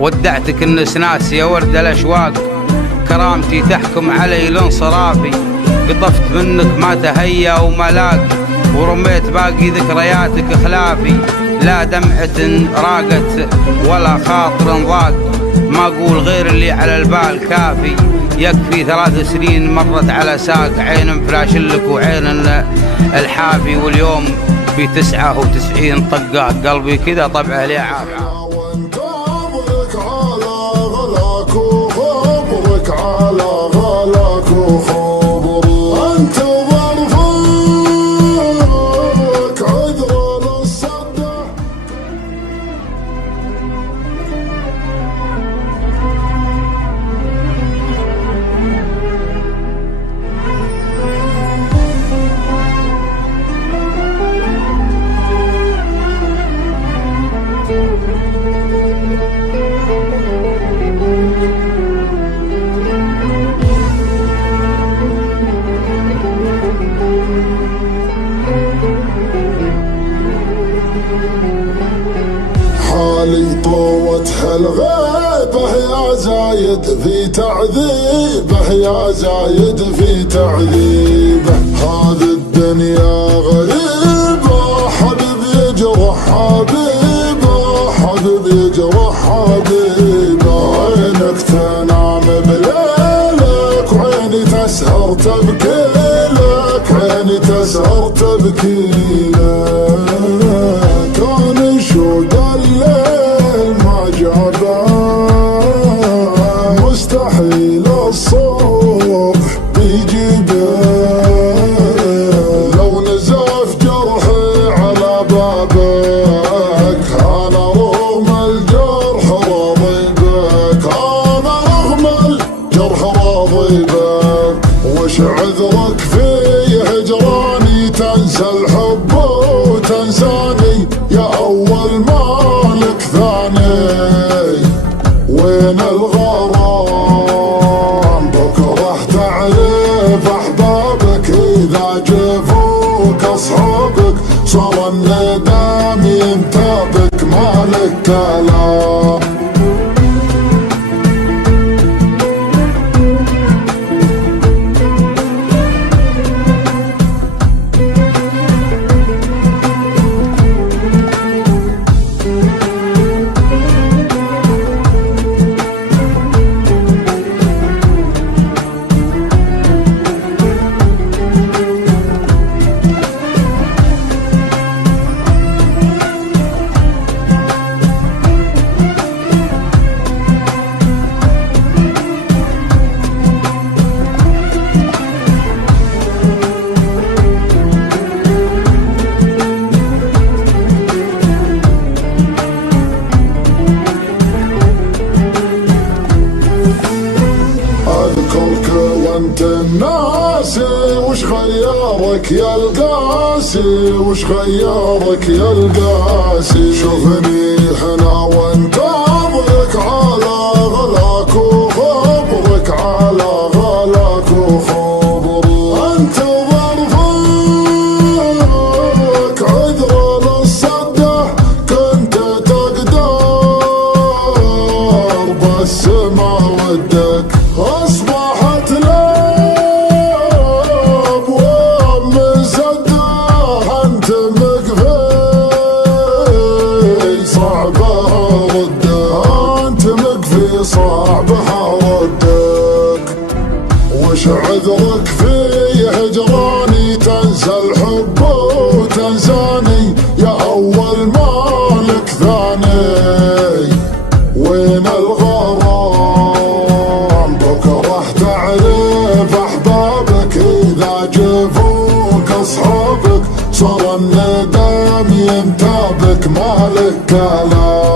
ودعتك النسناس يا ورد الأشواق، كرامتي تحكم علي الانصرافي، قطفت منك ما تهيا وما لاق، ورميت باقي ذكرياتك خلافي. لا دمعة راقت ولا خاطر ضاق، ما أقول غير اللي على البال كافي. يكفي 3 سنين مرت على ساق، عين فلاش لك وعين الحافي، واليوم في 99 طقة قلبي كذا طبعه لي عافي. حالي طوتها الغيبة يا زايد في تعذيبه، يا زايد في تعذيبه. هذه الدنيا غريبة، حبيب يجرح حبيبه، حبيب يجرح حبيبه. عينك تنام بليلك وعيني تسهر تبكي لك، عيني تسهر تبكي لك. كان شوق الليل ما جابه، مستحيل الصبح بيجيبه. لو نزف جرحي على بابك، انا رغم الجرح راضي بك، انا رغم الجرح راضي بك. وش عذرك في هجراني؟ تنسى الحب وتنساني، يا أول مالك ثاني. وين الغرام؟ بكره تعرف أحبابك، إذا جفوك أصحابك صار الندم ينتابك، مالك كلام. وانت الناسي، وش خيارك يا القاسي، وش خيارك يا القاسي. شوفني هنا وانت ضيق على غلاك وخبرك، على غلاك وخبرك. انت ظرفك عذر للصده، كنت تقدر بس ما ودك. اصبحت لابواب مسده، انت مقفي صعبها ردك، انت مقفي صعبها ردك. وش عذرك في هجراني؟ تنسى الحب وتنساني، يا اول مالك ثاني. وين الغرام؟ بكره تعرف احبابك، اذا جفوك اصحابك صار الندم ينتابك، مالك كلام.